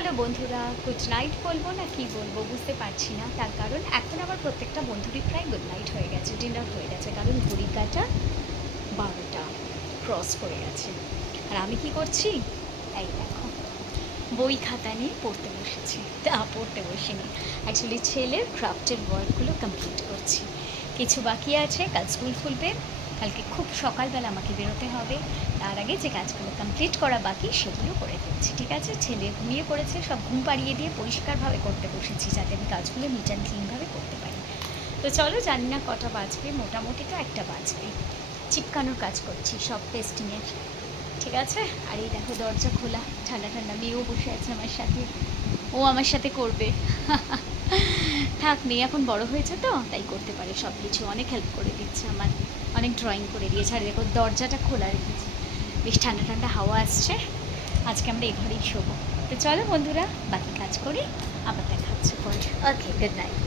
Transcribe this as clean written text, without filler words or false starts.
চলো বন্ধুরা, good night বলবো না কি বলবো বুঝতে পারছি না। তার কারণ এখন আমার প্রত্যেকটা বন্ধুরই প্রায় গুড নাইট হয়ে গেছে, ডিনার হয়ে গেছে, কারণ ঘড়ি কাটা 12টা ক্রস করে গেছে। আর আমি কি করছি, এই দেখো বই খাতা নিয়ে পড়তে বসেছি। পড়তে বসিনি, অ্যাকচুয়ালি ছেলের ক্রাফটের ওয়ার্কগুলো কমপ্লিট করছি। কিছু বাকি আছে, কাল স্কুল খুলবে, কালকে খুব সকালবেলা আমাকে বেরোতে হবে। তার আগে যে কাজগুলো কমপ্লিট করা বাকি সেগুলো করে দিচ্ছি, ঠিক আছে? ছেলে ঘুমিয়ে পড়েছে, সব ঘুম পাড়িয়ে দিয়ে পরিষ্কারভাবে করতে বসেছি যাতে আমি কাজগুলো নিট অ্যান্ড ক্লিনভাবে করতে পারি। তো চলো, জানি না কটা বাজবে, মোটামুটি তো একটা বাজবে। চিপকানোর কাজ করছি সব পেস্টিংয়ের, ঠিক আছে? আর এই দেখো দরজা খোলা, ঠান্ডা ঠান্ডা, মেয়েও বসে আছে আমার সাথে, ও আমার সাথে করবে। থাক, মেয়ে এখন বড় হয়েছে তো তাই করতে পারে সব কিছু, অনেক হেল্প করে দিচ্ছে আমার, অনেক ড্রয়িং করে দিয়েছে। আর দেখো দরজাটা খোলা রেখেছি, বেশ ঠান্ডা ঠান্ডা হাওয়া আসছে। আজকে আমরা এই ঘরেই শোবো। তো চলো বন্ধুরা, বাকি কাজ করি, আবার দেখা হচ্ছে পরে। ওকে, গুড নাইট।